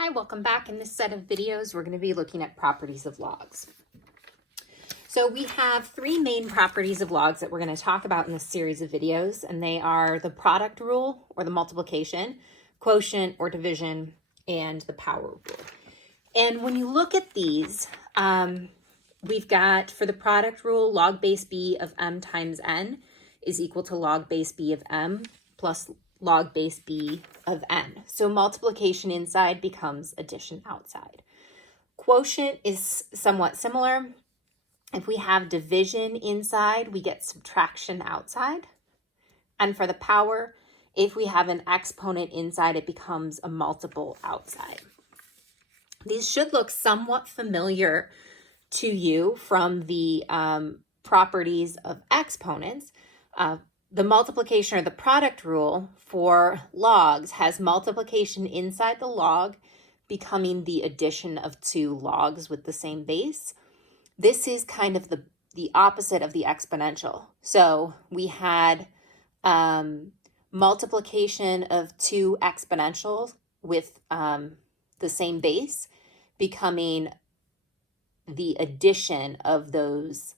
Hi, welcome back. In this set of videos, we're going to be looking at properties of logs. So we have three main properties of logs that we're going to talk about in this series of videos, and they are the product rule or the multiplication, quotient or division, and the power rule. And when you look at these, we've got for the product rule, log base b of m times n is equal to log base b of m plus log base b of n. So multiplication inside becomes addition outside. Quotient is somewhat similar. If we have division inside, we get subtraction outside. And for the power, if we have an exponent inside, it becomes a multiple outside. These should look somewhat familiar to you from the properties of exponents. The multiplication or the product rule for logs has multiplication inside the log becoming the addition of two logs with the same base. This is kind of the opposite of the exponential. So we had multiplication of two exponentials with the same base becoming the addition of those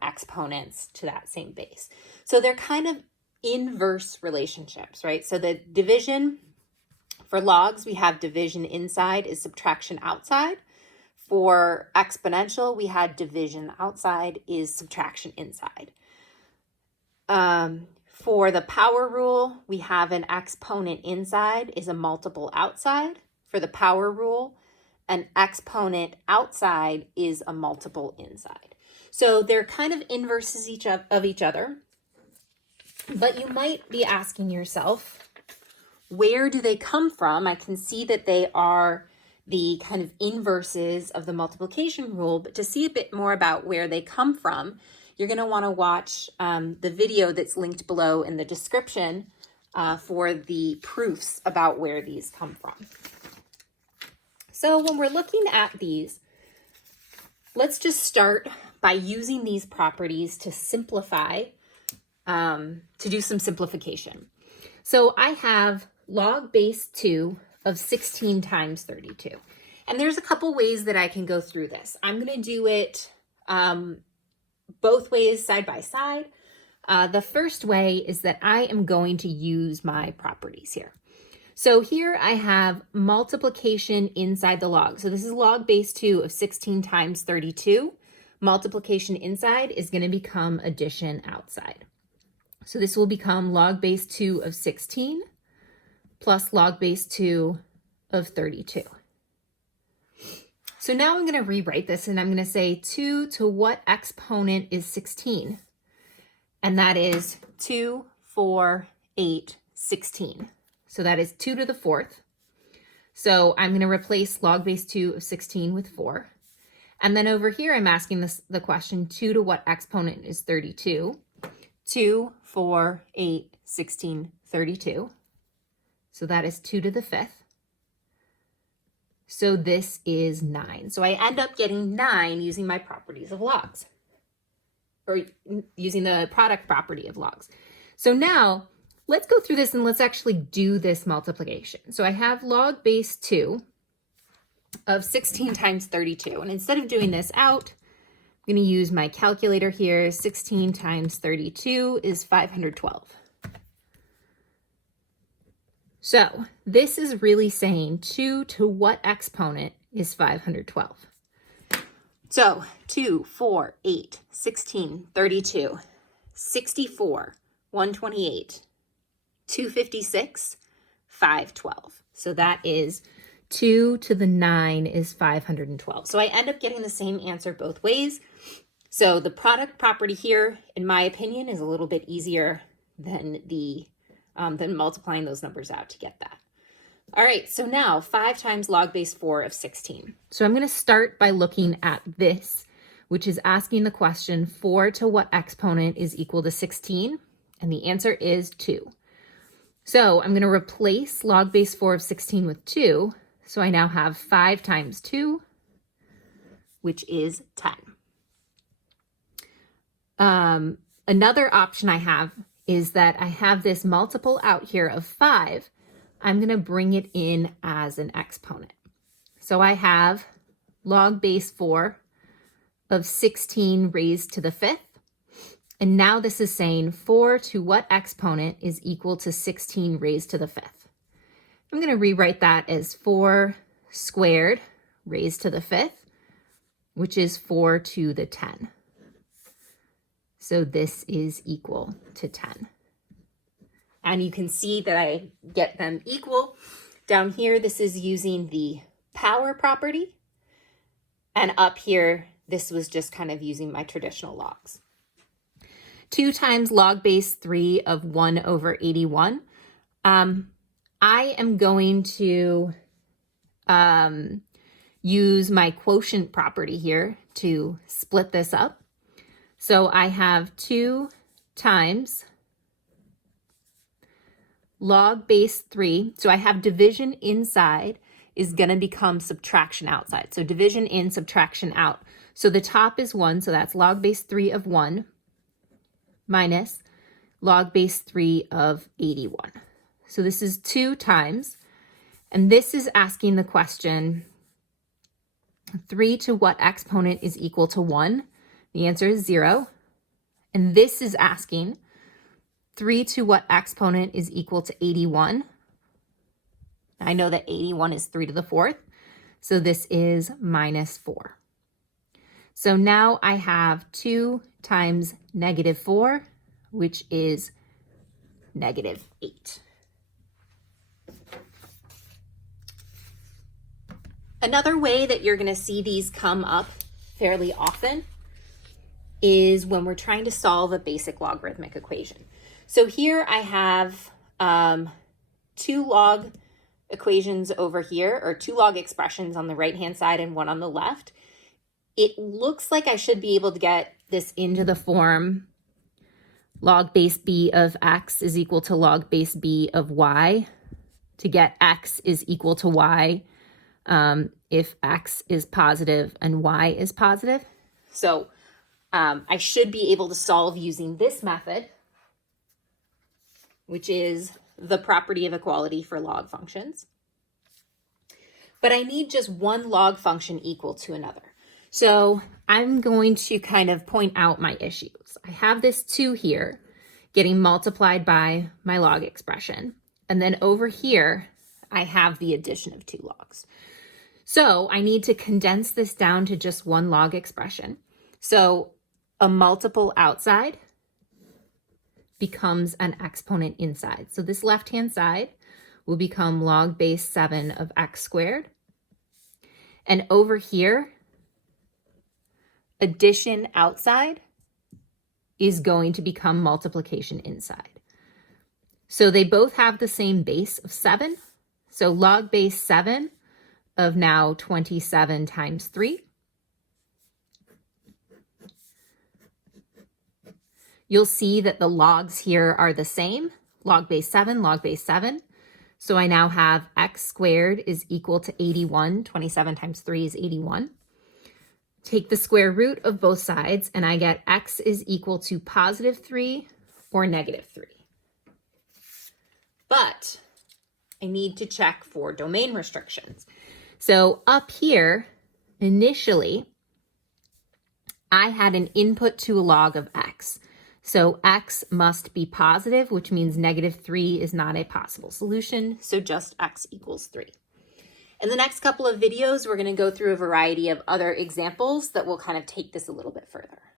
exponents to that same base. So they're kind of inverse relationships, right? So the division for logs, we have division inside is subtraction outside. For exponential, we had division outside is subtraction inside. For the power rule, we have an exponent inside is a multiple outside. For the power rule, an exponent outside is a multiple inside. So they're kind of inverses of each other. But you might be asking yourself, where do they come from? I can see that they are the kind of inverses of the multiplication rule, but to see a bit more about where they come from, you're going to want to watch the video that's linked below in the description for the proofs about where these come from. So when we're looking at these, let's just start by using these properties to simplify, to do some simplification. So I have log base 2 of 16 times 32. And there's a couple ways that I can go through this. I'm going to do it both ways side by side. The first way is that I am going to use my properties here. So here I have multiplication inside the log. So this is log base 2 of 16 times 32. Multiplication inside is going to become addition outside. So this will become log base 2 of 16 plus log base 2 of 32. So now I'm going to rewrite this and I'm going to say 2 to what exponent is 16? And that is 2, 4, 8, 16. So that is 2 to the 4th. So I'm going to replace log base 2 of 16 with 4. And then over here, I'm asking the question, 2 to what exponent is 32? 2, 4, 8, 16, 32. So that is 2 to the 5th. So this is 9. So I end up getting 9 using my properties of logs, or using the product property of logs. So now let's go through this and let's actually do this multiplication. So I have log base 2 of 16 times 32. And instead of doing this out, I'm going to use my calculator here. 16 times 32 is 512. So this is really saying 2 to what exponent is 512? So 2, 4, 8, 16, 32, 64, 128, 256, 512. So that is 2 to the 9 is 512. So I end up getting the same answer both ways. So the product property here, in my opinion, is a little bit easier than than multiplying those numbers out to get that. All right, so now 5 times log base 4 of 16. So I'm going to start by looking at this, which is asking the question 4 to what exponent is equal to 16? And the answer is 2. So I'm going to replace log base 4 of 16 with 2. So I now have 5 times 2, which is 10. Another option I have is that I have this multiple out here of 5. I'm going to bring it in as an exponent. So I have log base 4 of 16 raised to the 5th. And now this is saying 4 to what exponent is equal to 16 raised to the 5th? I'm going to rewrite that as 4 squared raised to the 5th, which is 4 to the 10. So this is equal to 10. And you can see that I get them equal. Down here, this is using the power property. And up here, this was just kind of using my traditional logs. 2 times log base 3 of 1 over 81. I am going to use my quotient property here to split this up. So I have 2 times log base 3. So I have division inside is going to become subtraction outside. So division in, subtraction out. So the top is 1, so that's log base 3 of 1 minus log base 3 of 81. So this is 2 times, and this is asking the question, 3 to what exponent is equal to 1? The answer is 0. And this is asking 3 to what exponent is equal to 81? I know that 81 is 3 to the 4th, so this is minus 4. So now I have 2 times negative 4, which is negative 8. Another way that you're going to see these come up fairly often is when we're trying to solve a basic logarithmic equation. So here I have 2 log equations over here, or 2 log expressions on the right-hand side and 1 on the left. It looks like I should be able to get this into the form log base b of x is equal to log base b of y to get x is equal to y if x is positive and y is positive. So I should be able to solve using this method, which is the property of equality for log functions. But I need just one log function equal to another. So I'm going to kind of point out my issues. I have this 2 here getting multiplied by my log expression. And then over here, I have the addition of 2 logs. So I need to condense this down to just one log expression. So a multiple outside becomes an exponent inside. So this left-hand side will become log base 7 of x squared. And over here, addition outside is going to become multiplication inside. So they both have the same base of 7. So log base 7 of now 27 times 3. You'll see that the logs here are the same, log base 7, log base 7. So I now have x squared is equal to 81. 27 times 3 is 81. Take the square root of both sides, and I get x is equal to positive 3 or negative 3. But I need to check for domain restrictions. So up here, initially, I had an input to a log of x. So x must be positive, which means negative 3 is not a possible solution. So just x equals 3. In the next couple of videos, we're going to go through a variety of other examples that will kind of take this a little bit further.